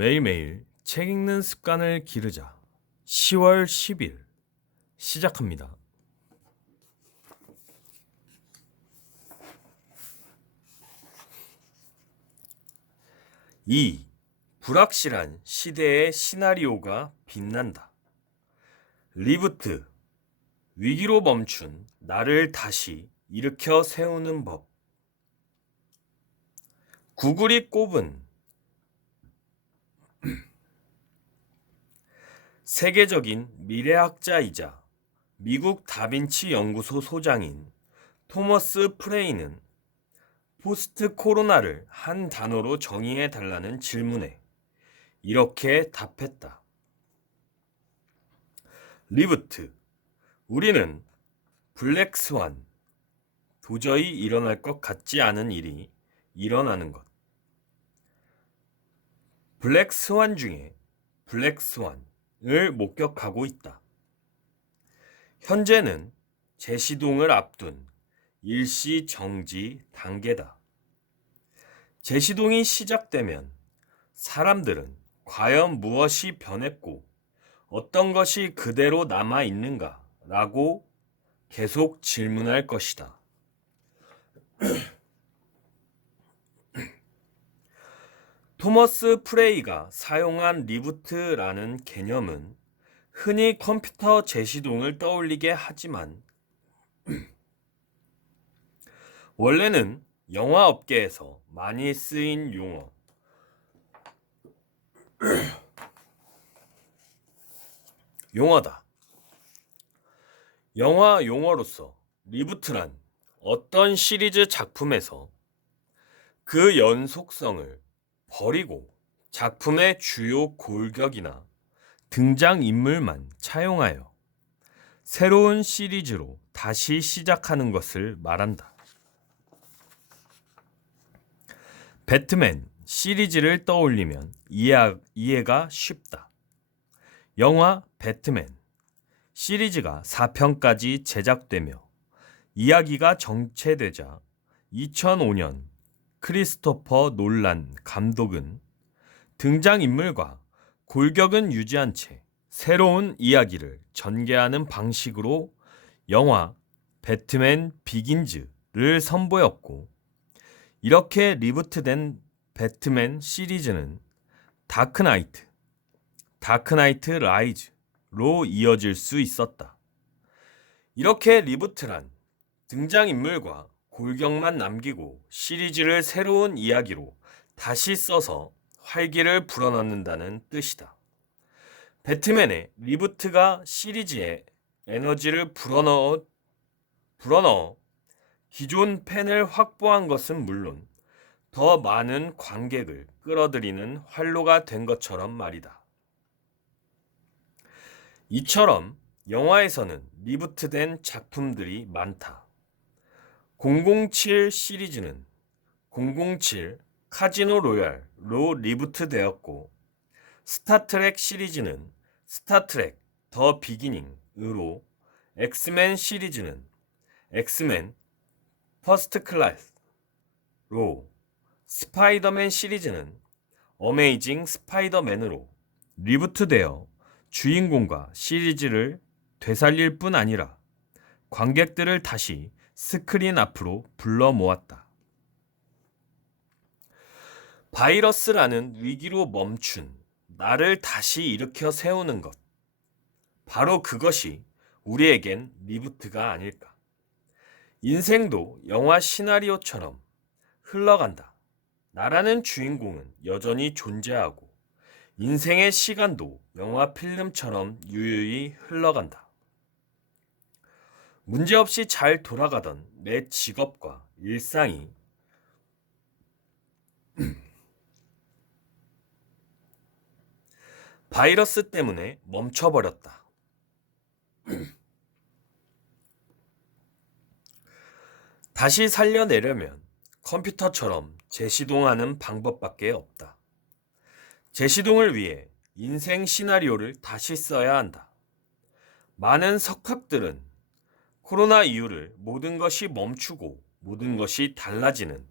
매일매일 책 읽는 습관을 기르자. 10월 10일 시작합니다. 이 불확실한 시대의 시나리오가 빛난다. 리부트, 위기로 멈춘 나를 다시 일으켜 세우는 법. 구글이 꼽은 세계적인 미래학자이자 미국 다빈치 연구소 소장인 토머스 프레이는 포스트 코로나를 한 단어로 정의해 달라는 질문에 이렇게 답했다. 리부트, 우리는 블랙스완, 도저히 일어날 것 같지 않은 일이 일어나는 것. 블랙스완 중에 블랙스완을 목격하고 있다. 현재는 제시동을 앞둔 일시 정지 단계다. 제시동이 시작되면 사람들은 과연 무엇이 변했고 어떤 것이 그대로 남아 있는가 라고 계속 질문할 것이다. 토머스 프레이가 사용한 리부트라는 개념은 흔히 컴퓨터 제시동을 떠올리게 하지만 원래는 영화 업계에서 많이 쓰인 용어다. 영화 용어로서 리부트란 어떤 시리즈 작품에서 그 연속성을 버리고 작품의 주요 골격이나 등장인물만 차용하여 새로운 시리즈로 다시 시작하는 것을 말한다. 배트맨 시리즈를 떠올리면 이해가 쉽다. 영화 배트맨 시리즈가 4편까지 제작되며 이야기가 정체되자 2005년 크리스토퍼 놀란 감독은 등장인물과 골격은 유지한 채 새로운 이야기를 전개하는 방식으로 영화 배트맨 비긴즈를 선보였고, 이렇게 리부트된 배트맨 시리즈는 다크나이트 라이즈로 이어질 수 있었다. 이렇게 리부트란 등장인물과 골격만 남기고 시리즈를 새로운 이야기로 다시 써서 활기를 불어넣는다는 뜻이다. 배트맨의 리부트가 시리즈에 에너지를 불어넣어 기존 팬을 확보한 것은 물론 더 많은 관객을 끌어들이는 활로가 된 것처럼 말이다. 이처럼 영화에서는 리부트된 작품들이 많다. 007 시리즈는 007 카지노 로얄로 리부트되었고, 스타트렉 시리즈는 스타트렉 더 비기닝으로, 엑스맨 시리즈는 엑스맨 퍼스트 클래스로, 스파이더맨 시리즈는 어메이징 스파이더맨으로 리부트되어 주인공과 시리즈를 되살릴 뿐 아니라 관객들을 다시 스크린 앞으로 불러 모았다. 바이러스라는 위기로 멈춘 나를 다시 일으켜 세우는 것. 바로 그것이 우리에겐 리부트가 아닐까. 인생도 영화 시나리오처럼 흘러간다. 나라는 주인공은 여전히 존재하고 인생의 시간도 영화 필름처럼 유유히 흘러간다. 문제없이 잘 돌아가던 내 직업과 일상이 바이러스 때문에 멈춰버렸다. 다시 살려내려면 컴퓨터처럼 재시동하는 방법밖에 없다. 재시동을 위해 인생 시나리오를 다시 써야 한다. 많은 석학들은 코로나 이후를 모든 것이 멈추고 모든 것이 달라지는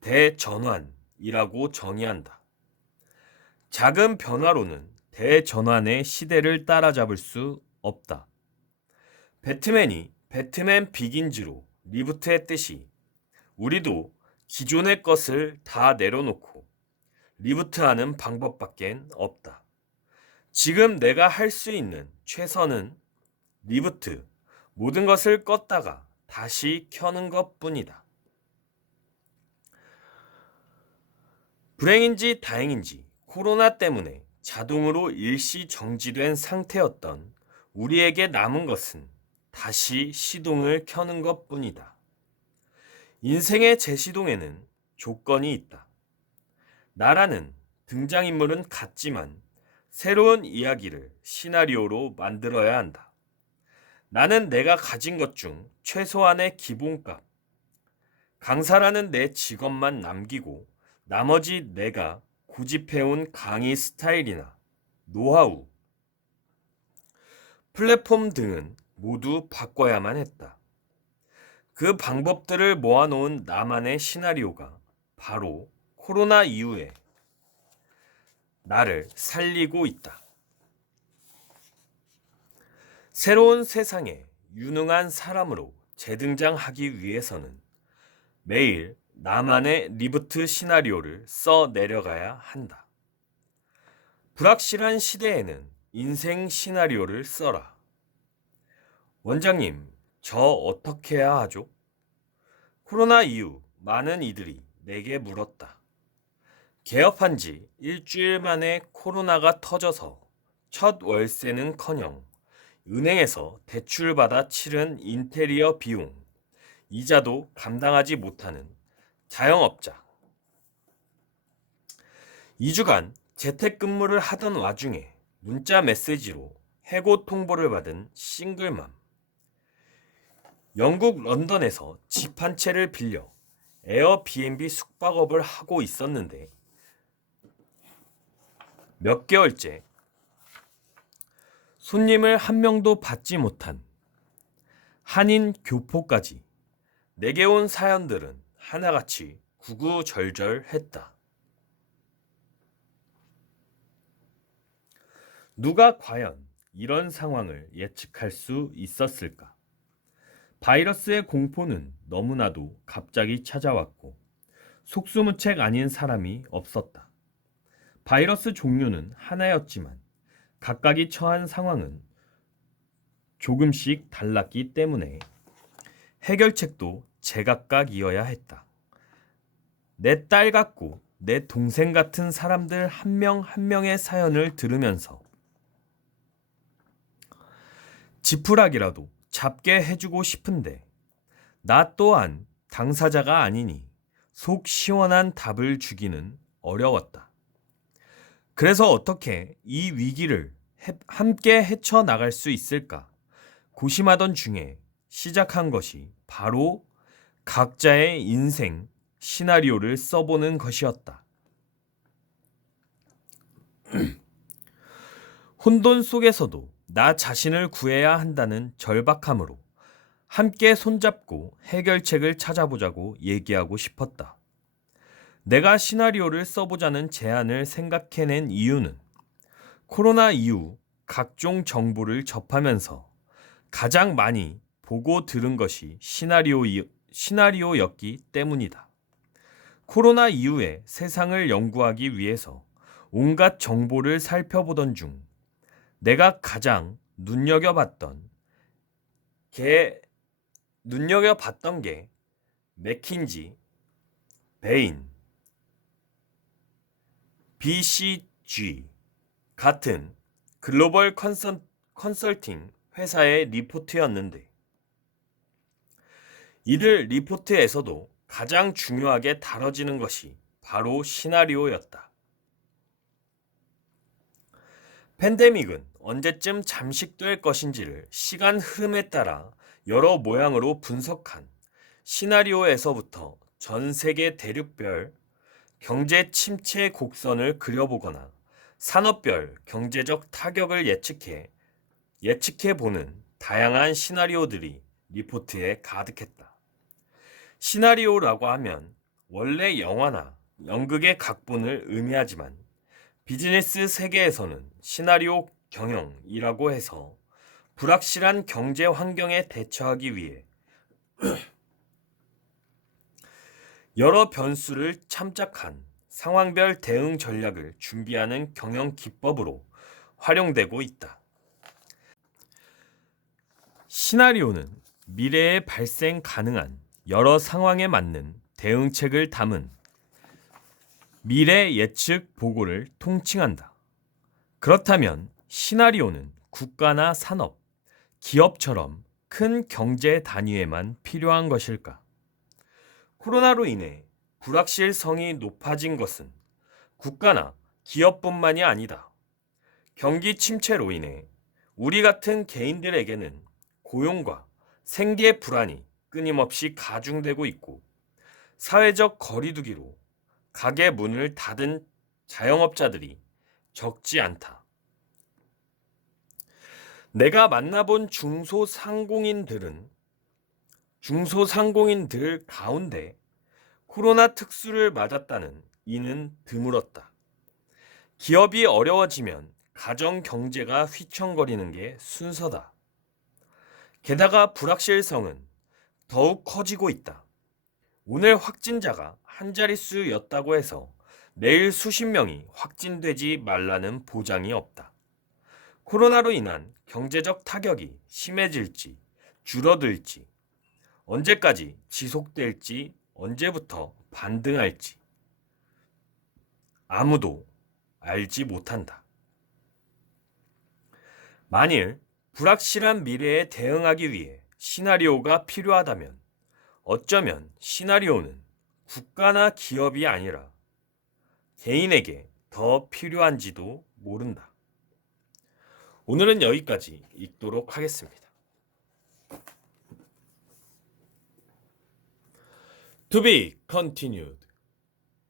대전환이라고 정의한다. 작은 변화로는 대전환의 시대를 따라잡을 수 없다. 배트맨이 배트맨 비긴즈로 리부트했듯이 우리도 기존의 것을 다 내려놓고 리부트하는 방법밖엔 없다. 지금 내가 할 수 있는 최선은 리부트, 모든 것을 껐다가 다시 켜는 것뿐이다. 불행인지 다행인지 코로나 때문에 자동으로 일시 정지된 상태였던 우리에게 남은 것은 다시 시동을 켜는 것뿐이다. 인생의 재시동에는 조건이 있다. 나라는 등장인물은 같지만 새로운 이야기를 시나리오로 만들어야 한다. 나는 내가 가진 것 중 최소한의 기본값, 강사라는 내 직업만 남기고 나머지 내가 고집해온 강의 스타일이나 노하우, 플랫폼 등은 모두 바꿔야만 했다. 그 방법들을 모아놓은 나만의 시나리오가 바로 코로나 이후에 나를 살리고 있다. 새로운 세상에 유능한 사람으로 재등장하기 위해서는 매일 나만의 리부트 시나리오를 써 내려가야 한다. 불확실한 시대에는 인생 시나리오를 써라. 원장님, 저 어떻게 해야 하죠? 코로나 이후 많은 이들이 내게 물었다. 개업한 지 일주일 만에 코로나가 터져서 첫 월세는커녕 은행에서 대출받아 치른 인테리어 비용, 이자도 감당하지 못하는 자영업자. 2주간 재택근무를 하던 와중에 문자 메시지로 해고 통보를 받은 싱글맘. 영국 런던에서 집 한 채를 빌려 에어비앤비 숙박업을 하고 있었는데 몇 개월째 손님을 한 명도 받지 못한 한인 교포까지 내게 온 사연들은 하나같이 구구절절했다. 누가 과연 이런 상황을 예측할 수 있었을까? 바이러스의 공포는 너무나도 갑자기 찾아왔고 속수무책 아닌 사람이 없었다. 바이러스 종류는 하나였지만 각각이 처한 상황은 조금씩 달랐기 때문에 해결책도 제각각이어야 했다. 내 딸 같고 내 동생 같은 사람들 한 명 한 명의 사연을 들으면서 지푸라기라도 잡게 해주고 싶은데 나 또한 당사자가 아니니 속 시원한 답을 주기는 어려웠다. 그래서 어떻게 이 위기를 함께 헤쳐나갈 수 있을까 고심하던 중에 시작한 것이 바로 각자의 인생 시나리오를 써보는 것이었다. 혼돈 속에서도 나 자신을 구해야 한다는 절박함으로 함께 손잡고 해결책을 찾아보자고 얘기하고 싶었다. 내가 시나리오를 써보자는 제안을 생각해낸 이유는 코로나 이후 각종 정보를 접하면서 가장 많이 보고 들은 것이 시나리오였기 때문이다. 코로나 이후에 세상을 연구하기 위해서 온갖 정보를 살펴보던 중 내가 가장 눈여겨봤던 게 맥킨지, 베인, BCG 같은 글로벌 컨설팅 회사의 리포트였는데 이들 리포트에서도 가장 중요하게 다뤄지는 것이 바로 시나리오였다. 팬데믹은 언제쯤 잠식될 것인지를 시간 흐름에 따라 여러 모양으로 분석한 시나리오에서부터 전 세계 대륙별 경제 침체 곡선을 그려보거나 산업별 경제적 타격을 예측해 보는 다양한 시나리오들이 리포트에 가득했다. 시나리오라고 하면 원래 영화나 연극의 각본을 의미하지만 비즈니스 세계에서는 시나리오 경영이라고 해서 불확실한 경제 환경에 대처하기 위해 여러 변수를 참작한 상황별 대응 전략을 준비하는 경영 기법으로 활용되고 있다. 시나리오는 미래에 발생 가능한 여러 상황에 맞는 대응책을 담은 미래 예측 보고를 통칭한다. 그렇다면 시나리오는 국가나 산업, 기업처럼 큰 경제 단위에만 필요한 것일까? 코로나로 인해 불확실성이 높아진 것은 국가나 기업뿐만이 아니다. 경기 침체로 인해 우리 같은 개인들에게는 고용과 생계 불안이 끊임없이 가중되고 있고, 사회적 거리두기로 가게 문을 닫은 자영업자들이 적지 않다. 내가 만나본 중소상공인들 가운데 코로나 특수를 맞았다는 이는 드물었다. 기업이 어려워지면 가정 경제가 휘청거리는 게 순서다. 게다가 불확실성은 더욱 커지고 있다. 오늘 확진자가 한 자릿수였다고 해서 내일 수십 명이 확진되지 말라는 보장이 없다. 코로나로 인한 경제적 타격이 심해질지 줄어들지, 언제까지 지속될지, 언제부터 반등할지 아무도 알지 못한다. 만일 불확실한 미래에 대응하기 위해 시나리오가 필요하다면 어쩌면 시나리오는 국가나 기업이 아니라 개인에게 더 필요한지도 모른다. 오늘은 여기까지 읽도록 하겠습니다. To be continued.